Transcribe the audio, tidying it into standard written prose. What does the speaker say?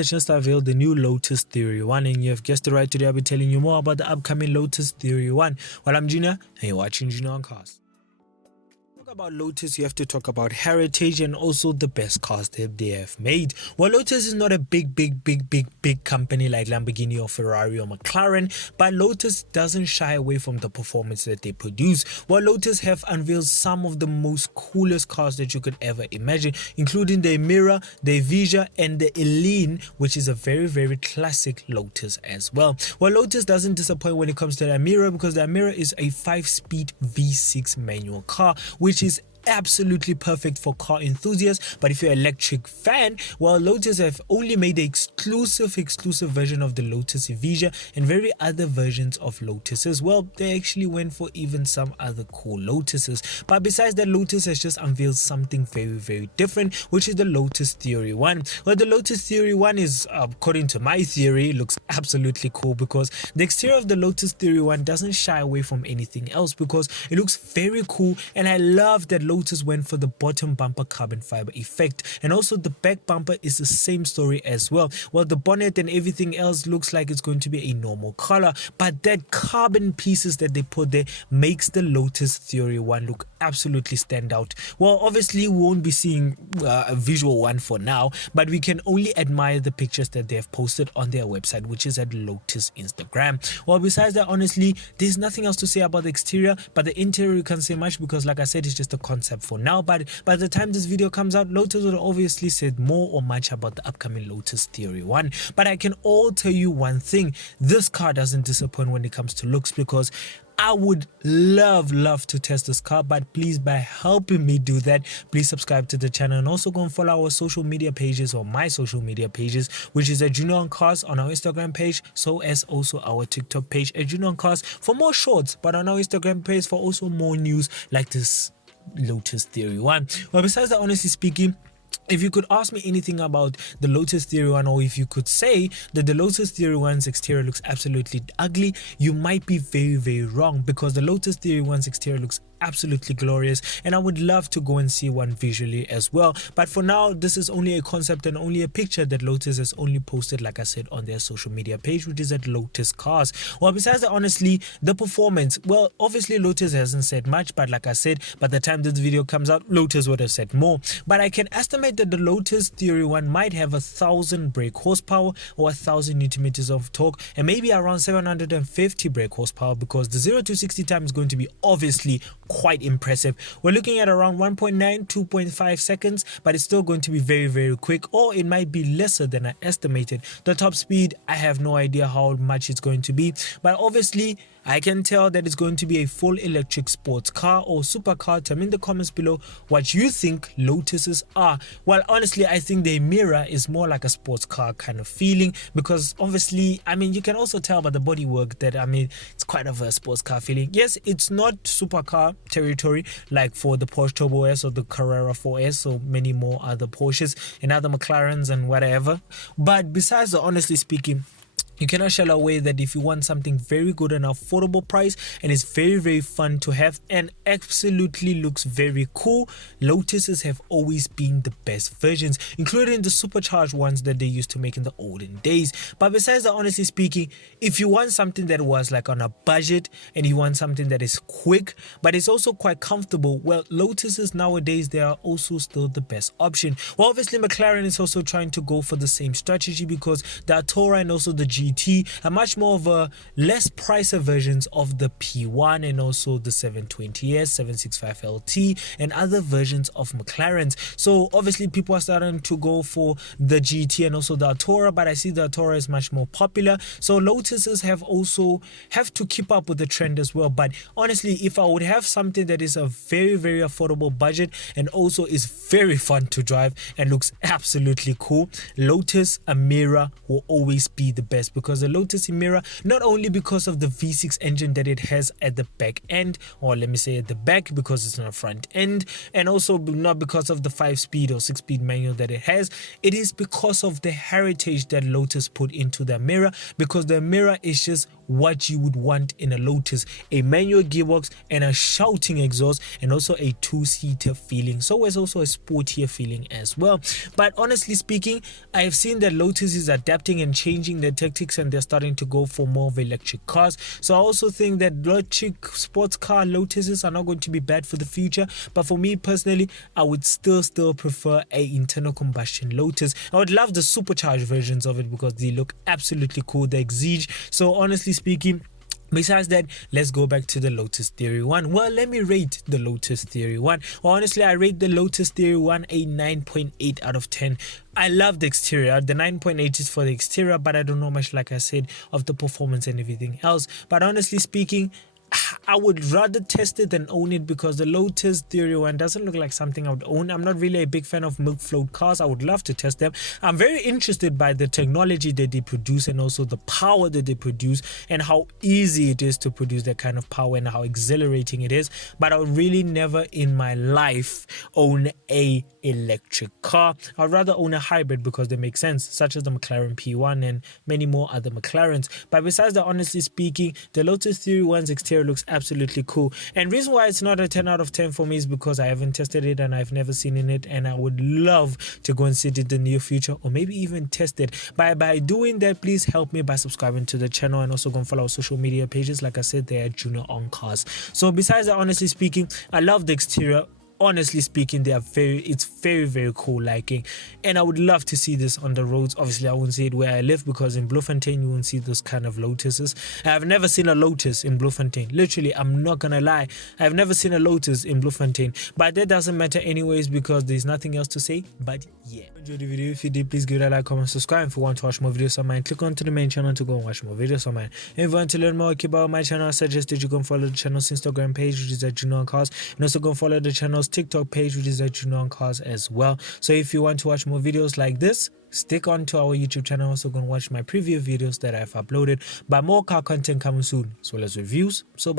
Just unveiled the new Lotus Theory 1, and you have guessed it right. Today I'll be telling you more about the upcoming Lotus Theory 1. Well, I'm Junior, and you're watching Junior on Cars. About Lotus, you have to talk about heritage and also the best cars that they have made. Well, Lotus is not a big company like Lamborghini or Ferrari or McLaren, but Lotus doesn't shy away from the performance that they produce. Well, Lotus have unveiled some of the most coolest cars that you could ever imagine, including the Emira, the Evija, and the Eline, which is a very classic Lotus as well. Well, Lotus doesn't disappoint when it comes to the Emira, because the Emira is a 5-speed V6 manual car, which is absolutely perfect for car enthusiasts. But if you're an electric fan, well, Lotus have only made the exclusive version of the Lotus Evija and very other versions of Lotus as well. They actually went for even some other cool Lotuses. But besides that, Lotus has just unveiled something very different, which is the Lotus Theory 1. Well, the Lotus Theory 1 is, according to my theory, looks absolutely cool, because the exterior of the Lotus Theory 1 doesn't shy away from anything else, because it looks very cool. And I love that Lotus went for the bottom bumper carbon fiber effect, and also the back bumper is the same story as well. Well, the bonnet and everything else looks like it's going to be a normal color, but that carbon pieces that they put there makes the Lotus Theory 1 look absolutely stand out. Well, obviously we won't be seeing a visual one for now, but we can only admire the pictures that they have posted on their website, which is at Lotus Instagram. Well, besides that, honestly, there's nothing else to say about the exterior, but the interior you can't say much, because like I said, it's just a concept for now. But by the time this video comes out, Lotus will obviously said more or much about the upcoming Lotus Theory 1. But I can all tell you one thing: this car doesn't disappoint when it comes to looks, because I would love to test this car. But please, by helping me do that, please subscribe to the channel, and also go and follow our social media pages, or my social media pages, which is at Junior on Cars on our Instagram page, so as also our TikTok page at Junior on Cars for more shorts, but on our Instagram page for also more news like this Lotus Theory 1. Well, besides that, honestly speaking, if you could ask me anything about the Lotus Theory 1, or if you could say that the Lotus Theory 1's exterior looks absolutely ugly, you might be very wrong, because the Lotus Theory 1's exterior looks absolutely glorious, and I would love to go and see one visually as well. But for now, this is only a concept and only a picture that Lotus has only posted, like I said, on their social media page, which is at Lotus Cars. Well, besides that, honestly, the performance, well, obviously Lotus hasn't said much, but like I said, by the time this video comes out, Lotus would have said more. But I can estimate that the Lotus Theory 1 might have 1,000 brake horsepower, or 1,000 Newton meters of torque, and maybe around 750 brake horsepower, because the 0 to 60 time is going to be obviously quite impressive. We're looking at around 1.9 2.5 seconds, but it's still going to be very quick, or it might be lesser than I estimated. The top speed, I have no idea how much it's going to be, but obviously I can tell that it's going to be a full electric sports car or supercar. Tell me in the comments below what you think Lotuses are. Well, honestly, I think the Emira is more like a sports car kind of feeling, because obviously, I mean, you can also tell by the bodywork that, I mean, it's quite of a sports car feeling. Yes, it's not supercar territory like for the Porsche Turbo S or the Carrera 4S or many more other Porsches and other McLarens and whatever. But besides that, honestly speaking, you cannot shy away that if you want something very good and affordable price, and it's very fun to have and absolutely looks very cool, Lotuses have always been the best versions, including the supercharged ones that they used to make in the olden days. But besides that, honestly speaking, if you want something that was like on a budget, and you want something that is quick but it's also quite comfortable, well, Lotuses nowadays, they are also still the best option. Well, obviously McLaren is also trying to go for the same strategy, because the Artura and also the GT are much more of a less pricier versions of the P1 and also the 720S, 765LT and other versions of McLarens. So obviously people are starting to go for the GT and also the Artura, but I see the Artura is much more popular. So Lotuses have to keep up with the trend as well. But honestly, if I would have something that is a very affordable budget and also is very fun to drive and looks absolutely cool, Lotus Emira will always be the best, because the Lotus Emira, not only because of the V6 engine that it has at the back end, or let me say at the back because it's not front end, and also not because of the 5-speed or 6-speed manual that it has, it is because of the heritage that Lotus put into the Emira, because the Emira is just what you would want in a Lotus: a manual gearbox and a shouting exhaust, and also a 2-seater feeling. So it's also a sportier feeling as well. But honestly speaking, I have seen that Lotus is adapting and changing their tactics, and they're starting to go for more of electric cars. So I also think that electric sports car Lotuses are not going to be bad for the future. But for me personally, I would still prefer a internal combustion Lotus. I would love the supercharged versions of it because they look absolutely cool, the Exige. So honestly speaking, besides that, let's go back to the Lotus Theory 1. Well, let me rate the Lotus Theory 1. Well, honestly, I rate the Lotus Theory 1 a 9.8 out of 10. I love the exterior. The 9.8 is for the exterior, but I don't know much, like I said, of the performance and everything else. But honestly speaking, I would rather test it than own it, because the Lotus Theory 1 doesn't look like something I would own. I'm not really a big fan of milk float cars. I would love to test them. I'm very interested by the technology that they produce, and also the power that they produce, and how easy it is to produce that kind of power, and how exhilarating it is. But I would really never in my life own a electric car. I'd rather own a hybrid because they make sense, such as the McLaren P1 and many more other McLarens. But besides that, honestly speaking, the Lotus Theory 1's exterior looks absolutely cool. And reason why it's not a 10 out of 10 for me is because I haven't tested it and I've never seen in it, and I would love to go and see it in the near future, or maybe even test it. By doing that, please help me by subscribing to the channel, and also go and follow our social media pages. Like I said, they are Junior on Cars. So besides that, honestly speaking, I love the exterior. Honestly speaking, it's very cool liking, and I would love to see this on the roads. Obviously I won't see it where I live, because in Bloemfontein you won't see those kind of Lotuses. I've never seen a Lotus in Bloemfontein. Literally, I'm not gonna lie, I've never seen a Lotus in Bloemfontein. But that doesn't matter anyways, because there's nothing else to say. But yeah, enjoy the video. If you did, please give it a like, comment, subscribe. If you want to watch more videos on mine, click onto the main channel to go and watch more videos on mine. If you want to learn more about my channel, I suggest that you go and follow the channel's Instagram page, which is at Junior on Cars, and also go and follow the channel's TikTok page, which is at Junior on Cars as well. So if you want to watch more videos like this, stick on to our YouTube channel. Also go and watch my previous videos that I've uploaded. But more car content coming soon, as well as reviews. So bye.